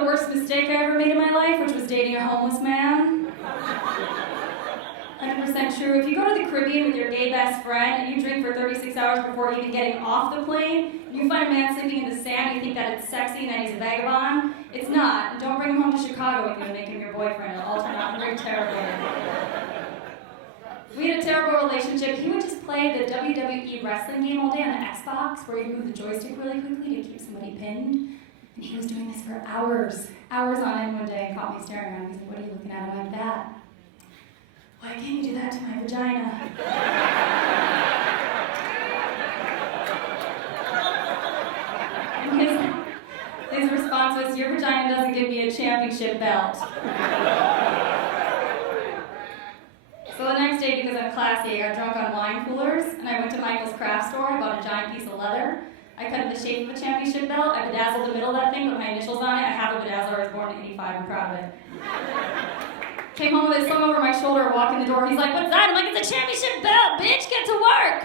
the worst mistake I ever made in my life, which was dating a homeless man. 100% true. If you go to the Caribbean with your gay best friend and you drink for 36 hours before even getting off the plane, you find a man sleeping in the sand and you think that it's sexy and that he's a vagabond, it's not. And don't bring him home to Chicago with you and make him your boyfriend. It'll all turn out very terribly. We had a terrible relationship. He would just play the WWE wrestling game all day on the Xbox where you move the joystick really quickly to keep somebody pinned. And he was doing this for hours on end one day and caught me staring at him. He's like, "What are you looking at him like that?" "Why can't you do that to my vagina?" And his response was, "Your vagina doesn't give me a championship belt." So the next day, because I'm classy, I got drunk on wine coolers, and I went to Michael's craft store. I bought a giant piece of leather. I cut it the shape of a championship belt. I bedazzled the middle of that thing with my initials on it. I have a bedazzler. I was born in '85. I'm proud of it. Came home with it slung over my shoulder, walked in the door. He's like, "What's that?" I'm like, "It's a championship belt, bitch. Get to work."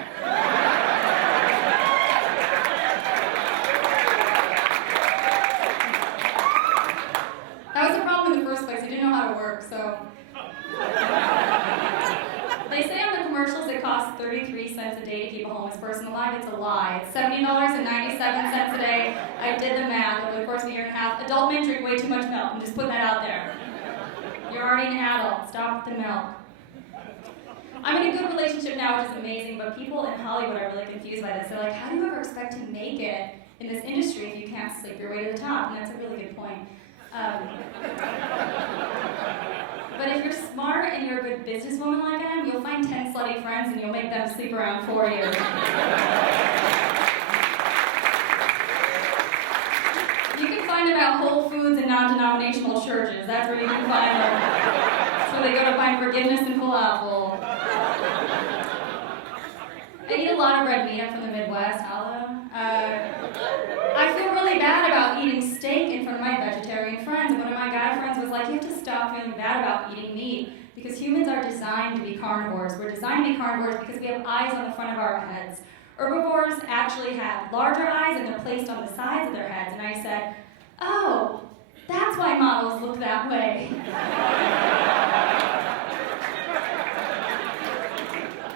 That was the problem in the first place. He didn't know how to work, so. They say on the commercials it costs 33 cents a day to keep a homeless person alive. It's a lie. It's $70.97 a day. I did the math over the course of a year and a half. Adult men drink way too much milk. I'm just putting that out there. You're already an adult. Stop with the milk. I'm in a good relationship now, which is amazing, but people in Hollywood are really confused by this. They're like, how do you ever expect to make it in this industry if you can't sleep your way to the top? And that's a really good point. But if you're smart and you're a good businesswoman like I am, you'll find 10 slutty friends and you'll make them sleep around for you. You can find them at Whole Foods and non-denominational churches. That's where you can find them. That's where they go to find forgiveness and falafel. I eat a lot of red meat. I'm from the Midwest, although. I feel really bad about eating steak in front of my vegetarian friends. And one of my guy friends was like, "You have to stop feeling bad about eating meat because humans are designed to be carnivores. We're designed to be carnivores because we have eyes on the front of our heads. Herbivores actually have larger eyes and they're placed on the sides of their heads." And I said, "Oh, that's why models look that way."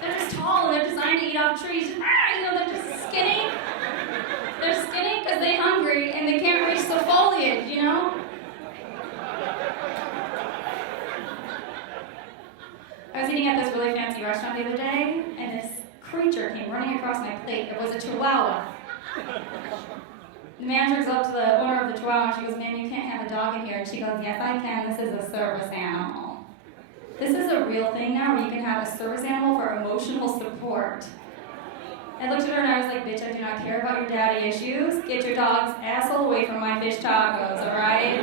They're just tall and they're designed to eat off trees. They're just skinny. They're skinny because they're hungry and they can't reach the foliage, I was eating at this really fancy restaurant the other day, and this creature came running across my plate. It was a chihuahua. The manager goes up to the owner of the chihuahua and she goes, "Ma'am, you can't have a dog in here." And she goes, "Yes, I can. This is a service animal." This is a real thing now where you can have a service animal for emotional support. I looked at her and I was like, "Bitch, I do not care about your daddy issues. Get your dog's asshole away from my fish tacos, alright?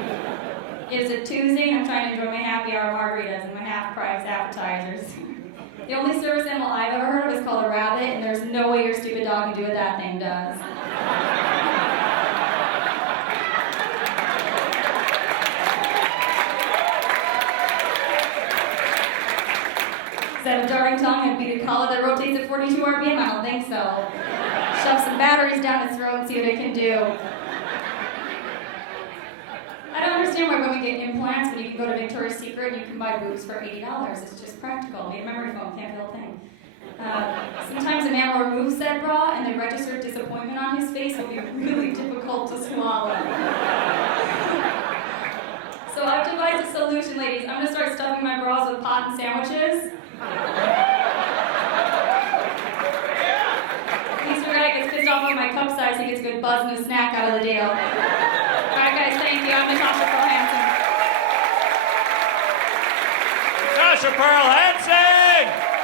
It is a Tuesday and I'm trying to enjoy my happy hour margaritas and my half-price appetizers." The only service animal I've ever heard of is called a rabbit, and there's no way your stupid dog can do what that thing does. Does it have a darting tongue and beat a collar that rotates at 42 RPM? I don't think so. Shove some batteries down its throat and see what it can do. I don't understand why women get implants when you can go to Victoria's Secret and you can buy boobs for $80. It's just practical. Made a memory foam, can't feel a thing. Sometimes a man will remove said bra and the registered disappointment on his face will be really difficult to swallow. So I've devised a solution, ladies. I'm gonna start stuffing my bras with pot and sandwiches. Mr. Guy gets pissed off on my cup size, he gets a good buzz and a snack out of the deal. Alright guys, thank you. I'm Natasha Pearl Hansen. Natasha Pearl Hansen!